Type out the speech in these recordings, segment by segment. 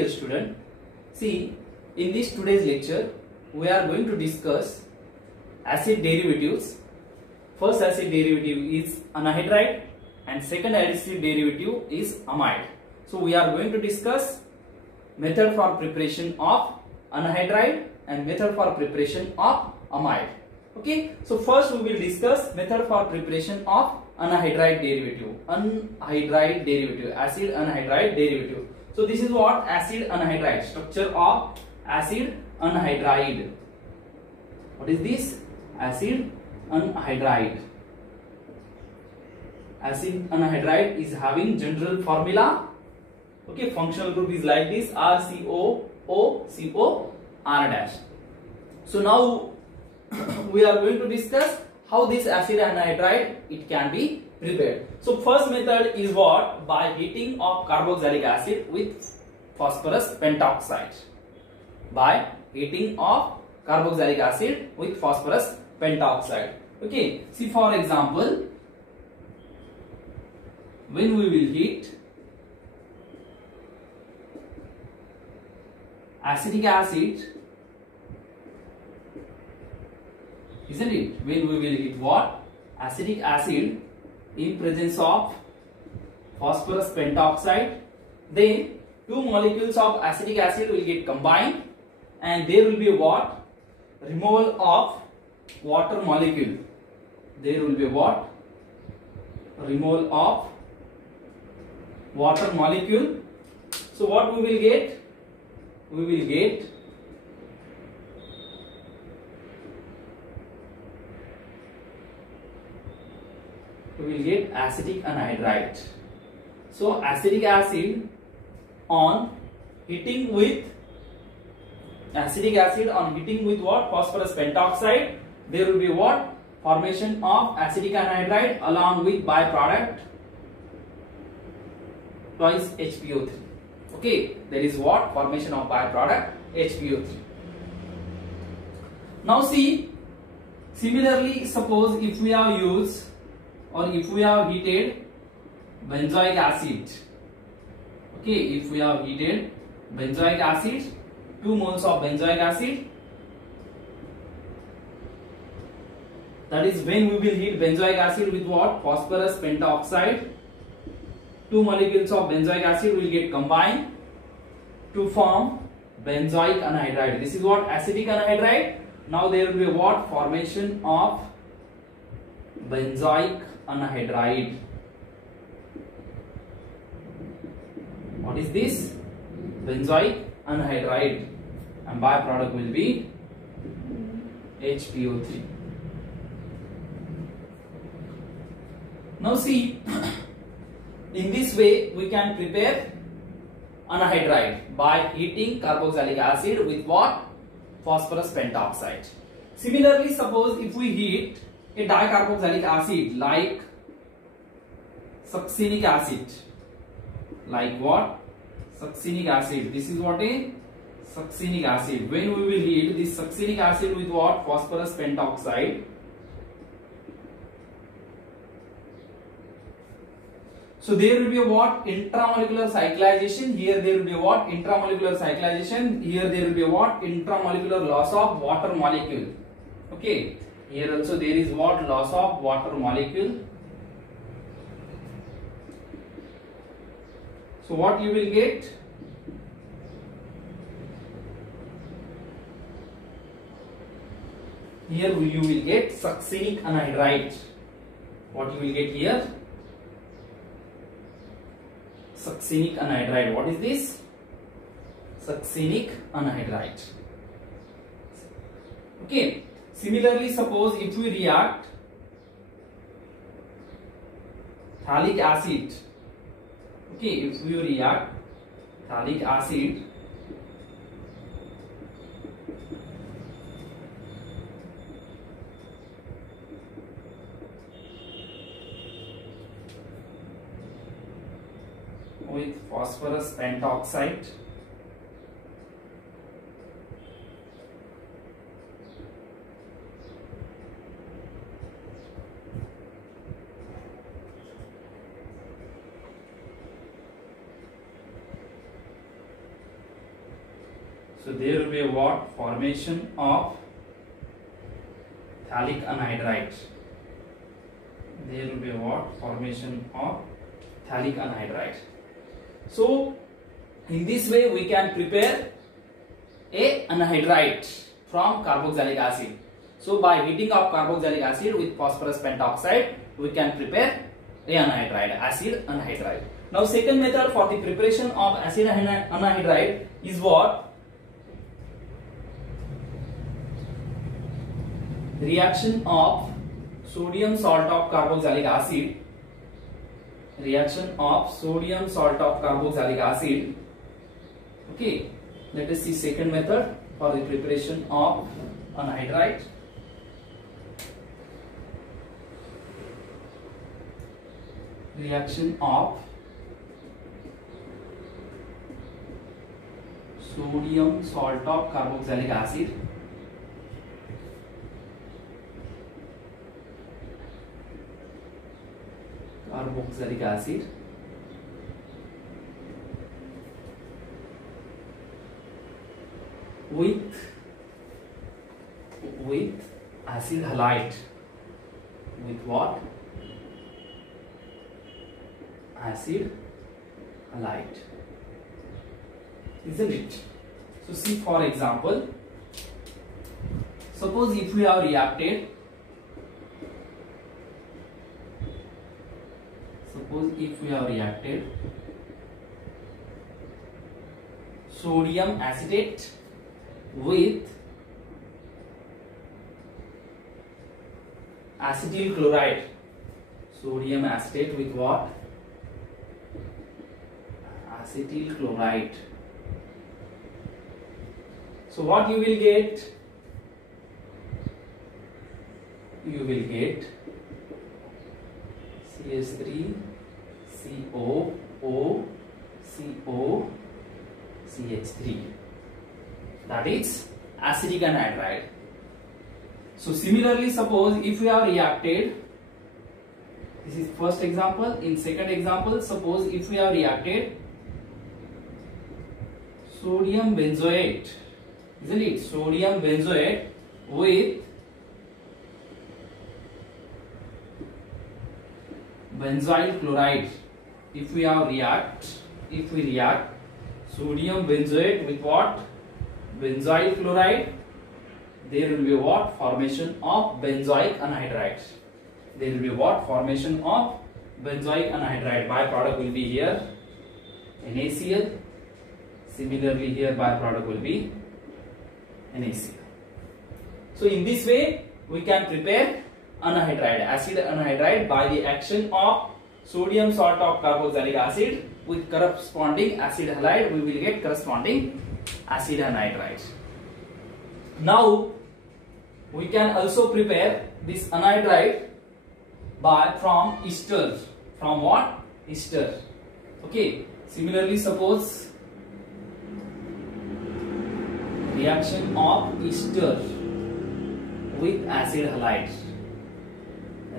dear student, see, in this today's lecture, we are going to discuss acid derivatives. First acid derivative is anhydride and second acid derivative is amide. So we are going to discuss method for preparation of anhydride and method for preparation of amide. Okay, so first we will discuss method for preparation of anhydride derivative, acid anhydride derivative. So this is what acid anhydride, structure of acid anhydride. What is this? Acid anhydride. Acid anhydride is having general formula. Okay, functional group is like this, RCOO R dash. So now we are going to discuss how this acid anhydride it can be prepared. So first method is what? By heating of carboxylic acid with phosphorus pentoxide. By heating of carboxylic acid with phosphorus pentoxide. Okay, see for example, when we will heat acetic acid, isn't it? When we will heat what? Acetic acid in presence of phosphorus pentoxide, then two molecules of acetic acid will get combined and there will be what? Removal of water molecule. There will be what? Removal of water molecule. So what we will get? We will get acetic anhydride. So acetic acid on heating with what? Phosphorus pentoxide, there will be what? Formation of acetic anhydride along with byproduct twice HPO3. Okay, there is what? Formation of byproduct HPO3. Now see, similarly, suppose if we have used or if we have heated benzoic acid. Okay, if we have heated benzoic acid, 2 moles of benzoic acid, that is when we will heat benzoic acid with what? Phosphorus pentoxide. 2 molecules of benzoic acid will get combined to form benzoic anhydride. This is what? Acetic anhydride. Now there will be what? Formation of benzoic anhydride. What is this? Benzoic anhydride, and byproduct will be HPO3. Now see, in this way we can prepare anhydride by heating carboxylic acid with what? Phosphorus pentoxide. Similarly, suppose if we heat a dicarboxylic acid like succinic acid, like what? Succinic acid. This is what? A succinic acid. When we will heat this succinic acid with what? Phosphorus pentoxide, so there will be a what? Intramolecular cyclization. Here there will be a what? Intramolecular cyclization. Here there will be a what? Intramolecular loss of water molecule. Okay, here also there is what? Loss of water molecule. So what you will get? Here you will get succinic anhydride. What you will get here? Succinic anhydride. What is this? Succinic anhydride. Okay. Similarly, suppose if we react phthalic acid. Okay, if we react phthalic acid with phosphorus pentoxide, So there will be a what? Formation of phthalic anhydride. There will be a what? Formation of phthalic anhydride. So in this way we can prepare a anhydride from carboxylic acid. So by heating of carboxylic acid with phosphorus pentoxide, we can prepare a anhydride, acid anhydride. Now second method for the preparation of acid anhydride is what? Reaction of sodium salt of carboxylic acid. Reaction of sodium salt of carboxylic acid. Okay, let us see second method for the preparation of anhydride. Reaction of sodium salt of carboxylic acid with acid halide. With what? Acid halide, isn't it? So see, for example, suppose if we have reacted, sodium acetate with acetyl chloride. Sodium acetate with what? Acetyl chloride. So what you will get? You will get CH3 COO CO CH3. That is acidic anhydride. So similarly, suppose if we have reacted, this is first example. In second example, suppose if we have reacted sodium benzoate, isn't it? Sodium benzoate with benzoyl chloride. If we react sodium benzoate with what? Benzoyl chloride, there will be what? Formation of benzoic anhydride. There will be what? Formation of benzoic anhydride. Byproduct will be here NaCl. Similarly, here byproduct will be NaCl. So in this way, we can prepare anhydride, acid anhydride, by the action of sodium salt of carboxylic acid with corresponding acid halide. We will get corresponding acid anhydride. Now we can also prepare this anhydride from ester. From what? Ester. Okay. Similarly, suppose reaction of ester with acid halide.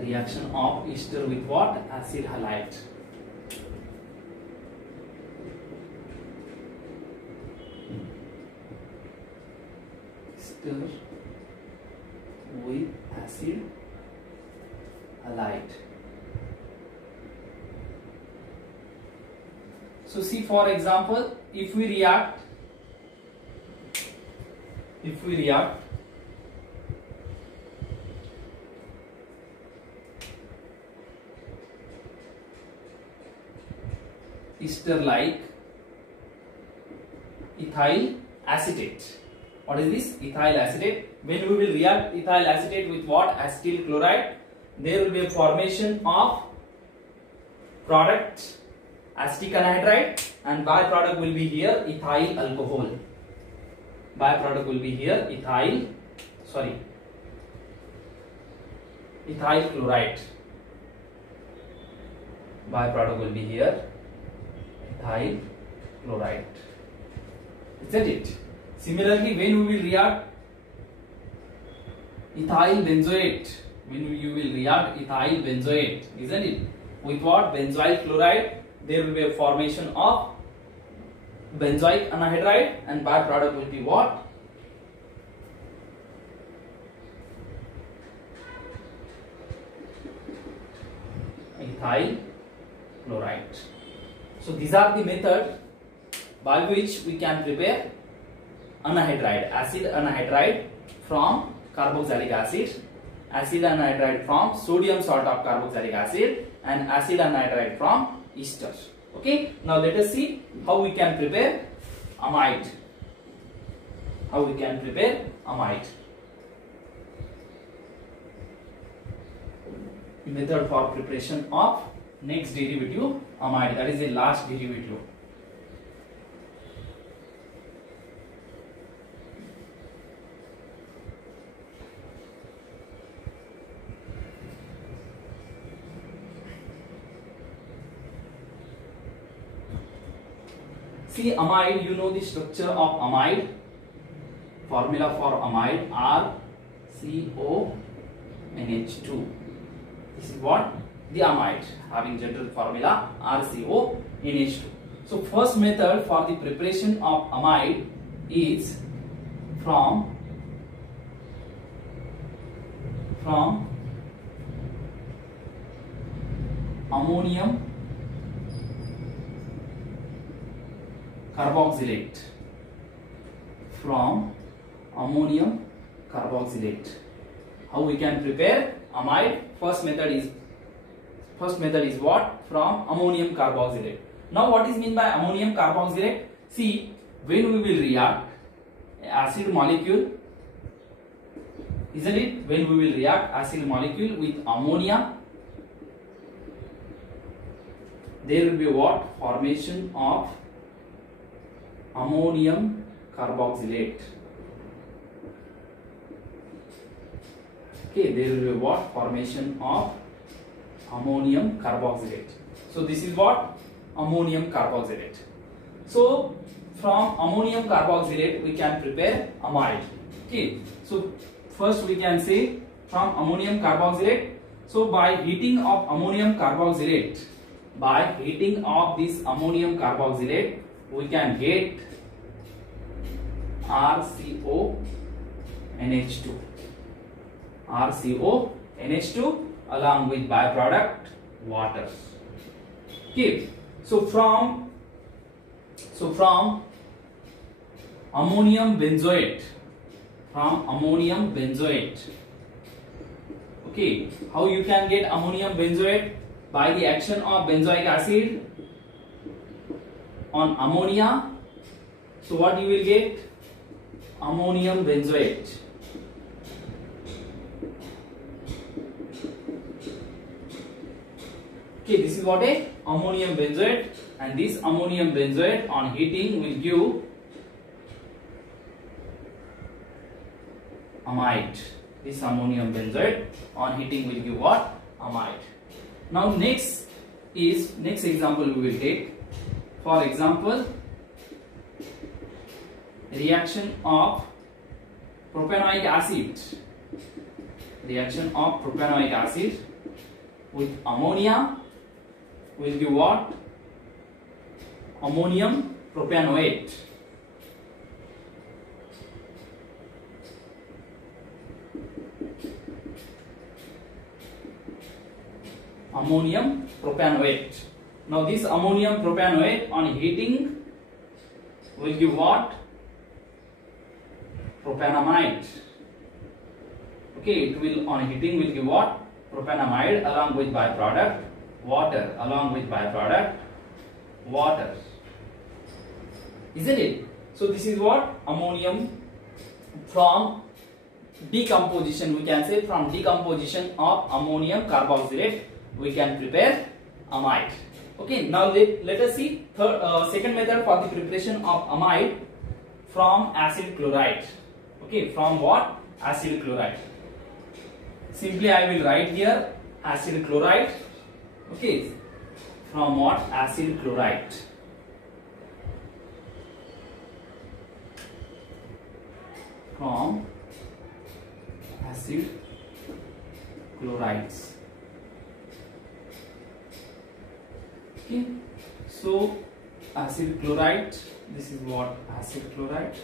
Reaction of ester with what? Acid halide. Ester with acid halide. So see, for example, if we react ester like ethyl acetate. What is this? Ethyl acetate. When we will react ethyl acetate with what? Acetyl chloride, there will be a formation of product acetic anhydride, and byproduct will be here ethyl alcohol. Byproduct will be here ethyl chloride. Byproduct will be here ethyl chloride. Isn't it? Similarly, when we will react ethyl benzoate, isn't it? With what? Benzoyl chloride, there will be a formation of benzoic anhydride, and byproduct will be what? Ethyl chloride. So these are the method by which we can prepare anhydride, acid anhydride from carboxylic acid, acid anhydride from sodium salt of carboxylic acid, and acid anhydride from ester. Okay, now let us see how we can prepare amide. How we can prepare amide. Method for preparation of next derivative, amide, that is the last derivative. See, amide, you know the structure of amide. Formula for amide, RCONH2. This is what? The amide, having general formula RCONH2. So first method for the preparation of amide is from ammonium carboxylate. From ammonium carboxylate. How we can prepare amide? First method is what? From ammonium carboxylate. Now what is mean by ammonium carboxylate? See, when we will react acid molecule, isn't it? When we will react acid molecule with ammonia, there will be what? Formation of ammonium carboxylate. Okay, there will be what? Formation of ammonium carboxylate. So this is what? Ammonium carboxylate. So from ammonium carboxylate we can prepare amide. Okay, so first we can say from ammonium carboxylate. So by heating of ammonium carboxylate, by heating of this ammonium carboxylate, we can get RCONH2. RCONH2 along with byproduct water. Okay, so from ammonium benzoate, okay, how you can get ammonium benzoate? By the action of benzoic acid on ammonia. So what you will get? Ammonium benzoate. Okay, this is what a ammonium benzoate, and this ammonium benzoate on heating will give amide. This ammonium benzoate on heating will give what? Amide. Now next example we will take. For example, reaction of propanoic acid. Reaction of propanoic acid with ammonia will give what? Ammonium propanoate. Ammonium propanoate. Now this ammonium propanoate on heating will give what? Propanamide. Okay, it will on heating will give what? Propanamide along with byproduct water. Along with byproduct water. Isn't it? So this is what? Ammonium from decomposition, we can say from decomposition of ammonium carboxylate we can prepare amide. Okay, now let us see second method for the preparation of amide from acid chloride. Okay, from what? Acid chloride. Simply I will write here acid chloride. Okay, from what? Acid chloride. From acid chlorides. Okay, so acid chloride This is what acid chloride.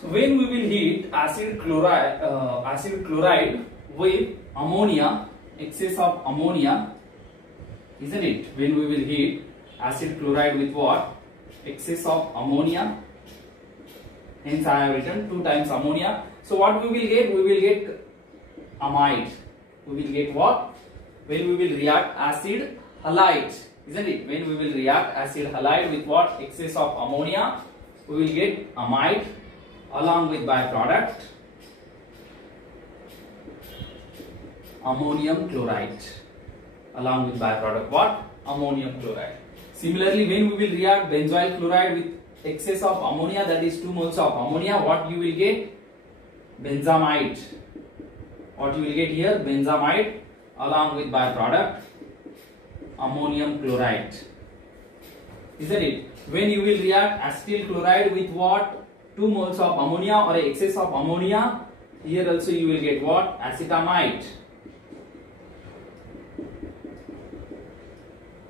So when we will heat acid chloride with ammonia, excess of ammonia, isn't it? When we will heat acid chloride with what? Excess of ammonia. Hence I have written 2 times ammonia. So what we will get? We will get amide. We will get what? When we will react acid halide, isn't it? When we will react acid halide with what? Excess of ammonia, we will get amide along with byproduct ammonium chloride. Along with byproduct what? Ammonium chloride. Similarly, when we will react benzoyl chloride with excess of ammonia, that is 2 moles of ammonia, what you will get? Benzamide. What you will get here? Benzamide along with byproduct ammonium chloride. Isn't it? When you will react acetyl chloride with what? 2 moles of ammonia or excess of ammonia, here also you will get what? Acetamide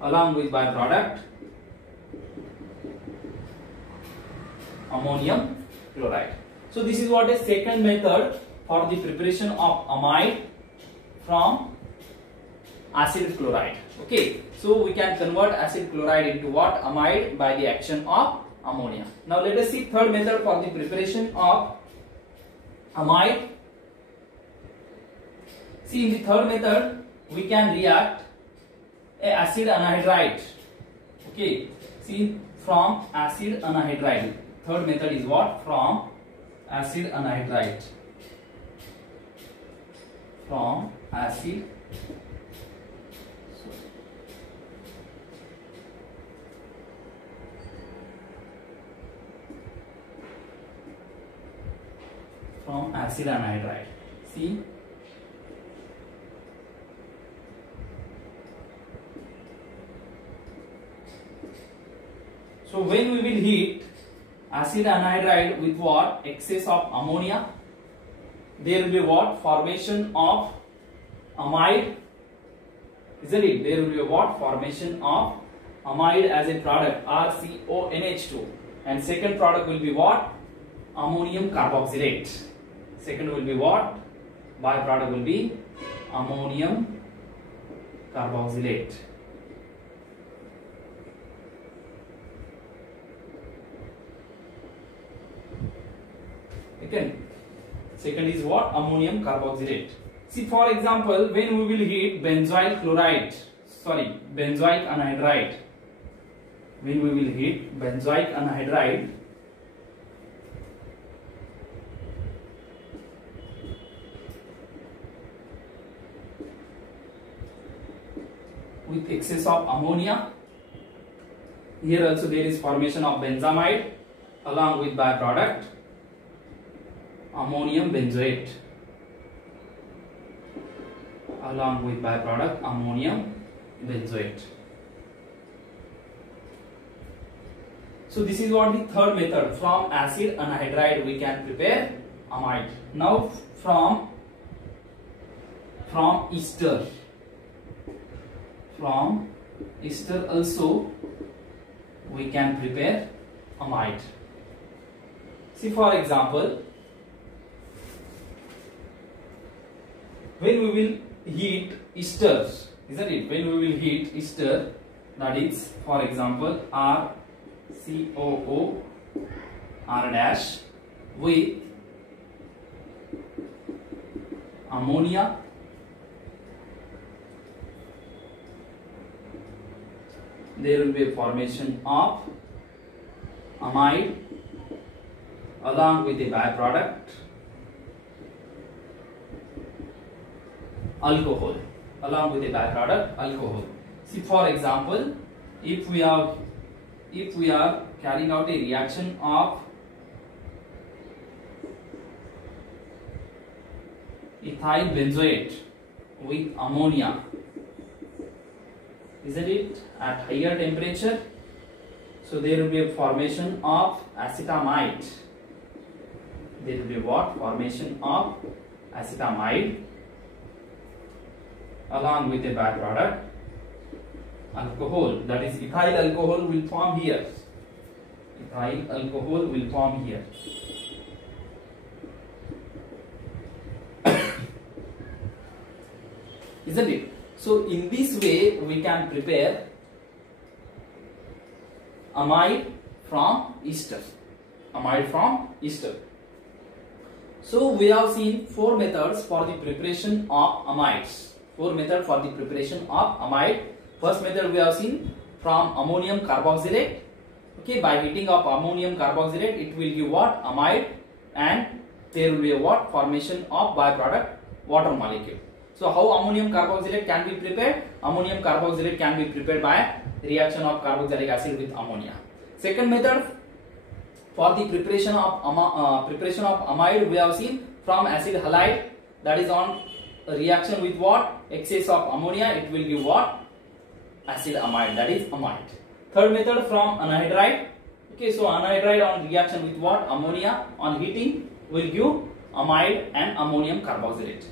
along with byproduct ammonium chloride. So this is what a second method for the preparation of amide from acid chloride. Okay, so we can convert acid chloride into what? Amide by the action of ammonia. Now let us see third method for the preparation of amide. See, in the third method we can react a acid anhydride. Okay, see, from acid anhydride. Third method is what? From acid anhydride. From acid anhydride. See, so when we will heat acid anhydride with what? Excess of ammonia, there will be what? Formation of amide, isn't it? There will be what? Formation of amide as a product, RCONH2, and second product will be what? Ammonium carboxylate. Second will be what? Byproduct will be ammonium carboxylate. Again, second is what? Ammonium carboxylate. See, for example, when we will heat benzoyl anhydride, when we will heat benzoic anhydride with excess of ammonia, here also there is formation of benzamide along with byproduct ammonium benzoate, along with byproduct ammonium benzoate. So this is what the third method, from acid anhydride we can prepare amide. Now from ester also we can prepare amide. See, for example, when we will heat esters, isn't it? When we will heat ester, that is, for example, RCOO R dash with ammonia, there will be a formation of amide along with the byproduct alcohol, See, for example, if we are carrying out a reaction of ethyl benzoate with ammonia, isn't it, at higher temperature. So there will be a formation of acetamide. There will be what? Formation of acetamide along with a byproduct alcohol, that is ethyl alcohol will form here. Ethyl alcohol will form here. Isn't it? So in this way we can prepare amide from ester. Amide from ester. So we have seen 4 methods for the preparation of amides. 4 methods for the preparation of amide. First method we have seen from ammonium carboxylate. Okay, by heating of ammonium carboxylate, it will give what? Amide, and there will be a what? Formation of byproduct water molecule. So how ammonium carboxylate can be prepared? Ammonium carboxylate can be prepared by reaction of carboxylic acid with ammonia. Second method for the preparation of amide, we have seen from acid halide, that is on reaction with what? Excess of ammonia, it will give what? Acid amide, that is amide. Third method from anhydride. Okay, so anhydride on reaction with what? Ammonia, on heating will give amide and ammonium carboxylate.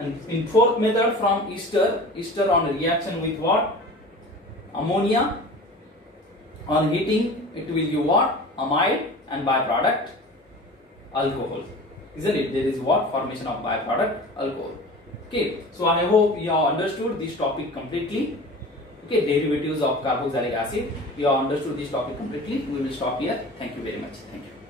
And in fourth method from ester on reaction with what? Ammonia, on heating it will give what? Amide and byproduct alcohol. Isn't it? There is what? Formation of byproduct alcohol. Okay, so I hope you have understood this topic completely. Okay, derivatives of carboxylic acid. You have understood this topic completely. We will stop here. Thank you very much. Thank you.